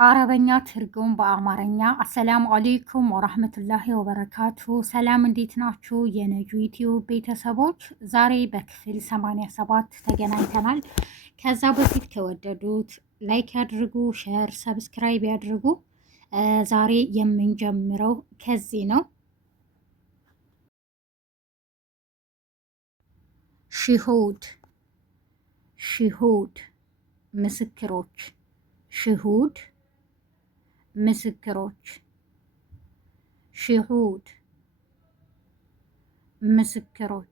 አረበኛ ትርጉም በአማርኛ። አሰላሙ አሌይኩም ወራህመቱላሂ ወበረካቱ። ሰላም እንዴት ናችሁ የነጁ ዩቲዩብ ቤተሰቦች? ዛሬ በክፍል 87 ተገናኝተናል። ከዛ በፊት ከወደዱት ላይክ ያድርጉ፣ ሼር፣ ሰብስክራይብ ያድርጉ። ዛሬ የምንጀምረው ከዚህ ነው። ሽሁድ ሽሁድ ምስክሮች፣ ሽሁድ ምስክሮች፣ ሽሁድ ምስክሮች፣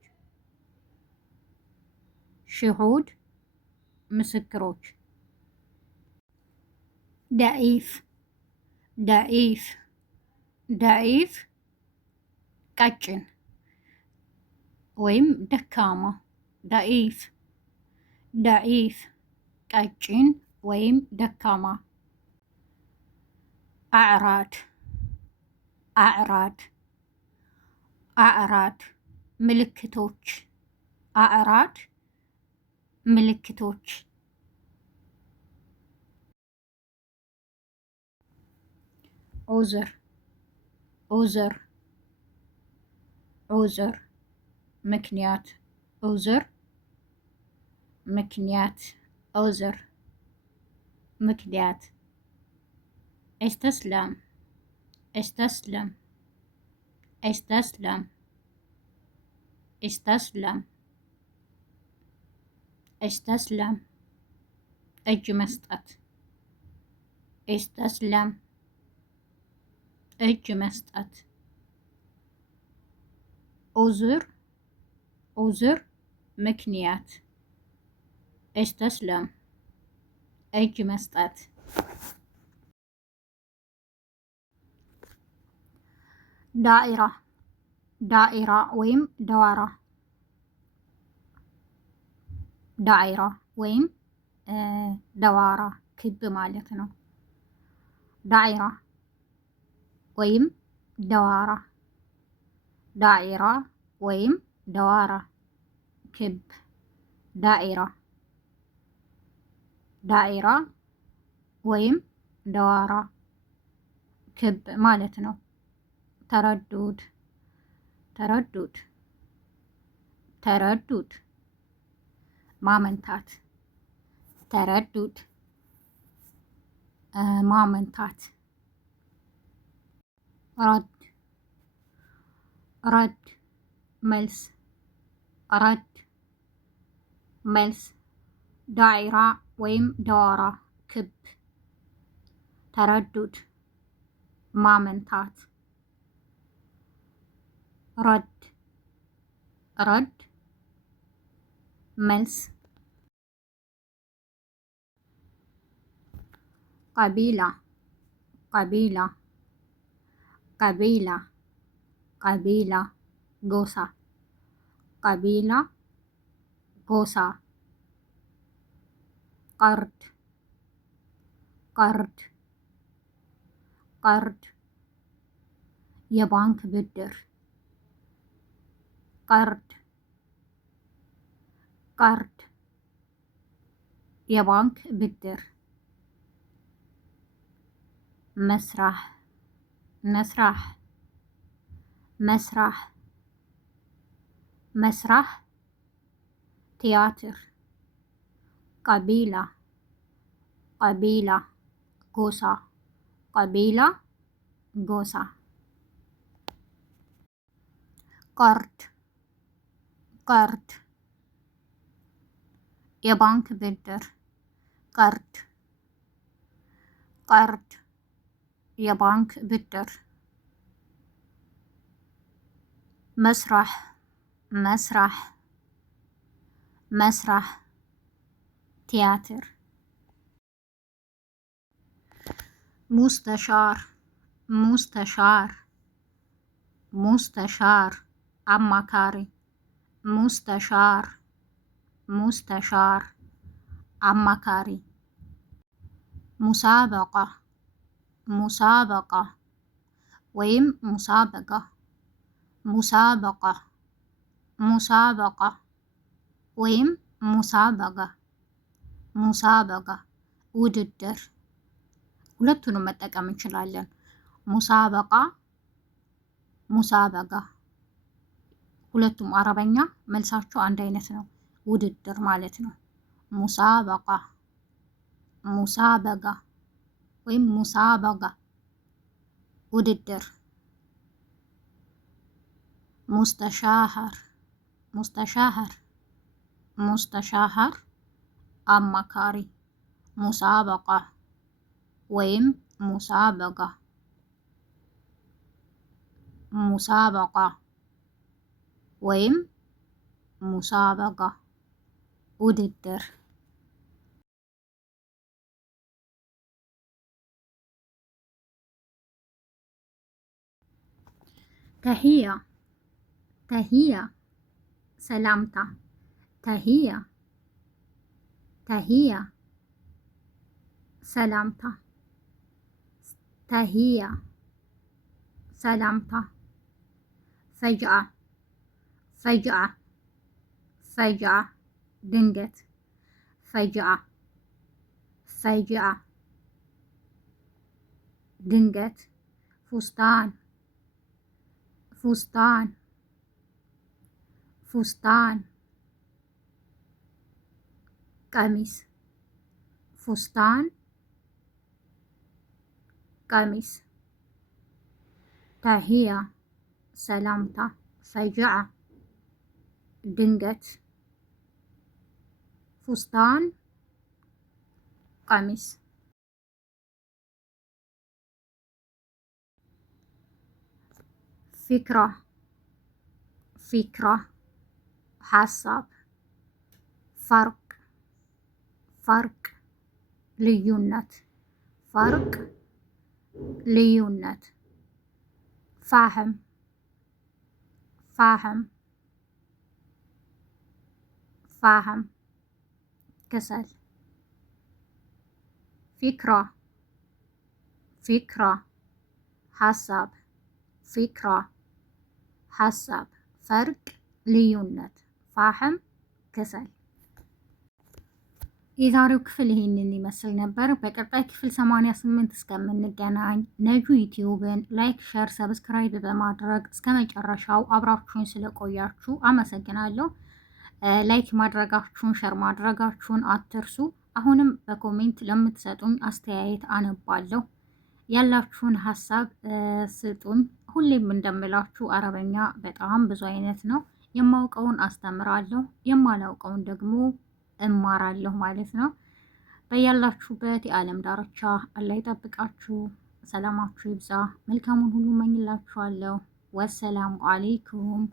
ሽሁድ ምስክሮች። ደኢፍ ደኢፍ ደኢፍ ቀጭን ወይም ደካማ። ደኢፍ ደኢፍ ቀጭን ወይም ደካማ። አዕራድ አዕራድ አዕራድ ምልክቶች፣ አዕራድ ምልክቶች። ዑዝር ዑዝር ዑዝር ምክንያት፣ ዑዝር ምክንያት፣ ዑዝር ምክንያት። استسلم استسلم استسلم استسلم استسلم እጅ መስጠት፣ استسلم እጅ መስጠት። ዑዝር ዑዝር ምክንያት፣ استسلم እጅ መስጠት። ዳኢራ ዳኢራ ወይም ደዋራ፣ ዳኢራ ወይም ደዋራ ክብ ማለት ነው። ዳኢራ ወይም ደዋራ፣ ዳኢራ ወይም ደዋራ ክብ። ዳኢራ ዳኢራ ወይም ደዋራ ክብ ማለት ነው። ተረዱድ ተረዱድ ተረዱድ ማመንታት፣ ተረዱድ ማመንታት። ረድ ረድ መልስ፣ ረድ መልስ። ዳኢራ ወይም ደዋራ ክብ። ተረዱድ ማመንታት። ረድ ረድ መልስ። ቀቢላ ቀቢላ ቀቢላ ቀቢላ ጎሳ፣ ቀቢላ ጎሳ። ቀርድ ቀርድ ቀርድ የባንክ ብድር፣ ቀርድ ቀርድ የባንክ ብድር። መስራህ መስራህ መስራህ መስራህ ቲያትር። ቀቢላ ቀቢላ ጎሳ፣ ቀቢላ ጎሳ። ቀርድ ቀርድ የባንክ ብድር፣ ቀርድ ቀርድ የባንክ ብድር። መስራህ መስራህ መስራህ ቲያትር። ሙስተሻር ሙስተሻር ሙስተሻር አማካሪ፣ ሙስተሻር ሙስተሻር አማካሪ። ሙሳበቃ ሙሳበቃ ወይም ሙሳበቃ፣ ሙሳበቃ ሙሳበቃ ወይም ሙሳበቃ፣ ሙሳበቃ ውድድር፣ ሁለቱንም መጠቀም እንችላለን። ሙሳበቃ፣ ሙሳበጋ ሁለቱም አረበኛ መልሳቸው አንድ አይነት ነው። ውድድር ማለት ነው። ሙሳበቃ፣ ሙሳበጋ ወይም ሙሳበጋ ውድድር። ሙስተሻህር፣ ሙስተሻህር፣ ሙስተሻህር አማካሪ። ሙሳበቃ ወይም ሙሳበጋ፣ ሙሳበቃ ወይም ሙሳበጋ ውድድር። ተሂያ፣ ተሂያ ሰላምታ። ተሂያ፣ ተሂያ ሰላምታ። ተሂያ ሰላምታ። ፈጅአ፣ ፈጅአ፣ ፈጅአ ድንገት። ፈጅአ፣ ፈጅአ ድንገት። ፉስታን፣ ፉስታን፣ ፉስታን ቀሚስ። ፉስታን ቀሚስ። ተሂያ ሰላምታ፣ ፈጅአ ድንገት፣ ፉስታን ቀሚስ። ፊክራ፣ ፊክራ ሀሳብ። ፈርቅ፣ ፈርቅ ልዩነት። ፈርቅ ልዩነት። ፋህም፣ ፋህም፣ ፋህም ከሰል። ፊክራ፣ ፊክራ ሀሳብ። ፊክራ ሀሳብ። ፈርቅ ልዩነት። ፋህም ከሰል። የዛሬው ክፍል ይሄንን ይመስል ነበር። በቀጣይ ክፍል 88 እስከምንገናኝ ነጁ ዩቲዩብን ላይክ፣ ሸር፣ ሰብስክራይብ በማድረግ እስከ መጨረሻው አብራችሁን ስለቆያችሁ አመሰግናለሁ። ላይክ ማድረጋችሁን ሸር ማድረጋችሁን አትርሱ። አሁንም በኮሜንት ለምትሰጡኝ አስተያየት አነባለሁ። ያላችሁን ሀሳብ ስጡኝ። ሁሌም እንደምላችሁ አረበኛ በጣም ብዙ አይነት ነው። የማውቀውን አስተምራለሁ፣ የማላውቀውን ደግሞ እማራለሁ ማለት ነው። በያላችሁበት የዓለም ዳርቻ አላህ ይጠብቃችሁ። ሰላማችሁ ይብዛ። መልካሙን ሁሉ እመኝላችኋለሁ። ወሰላሙ አሌይኩም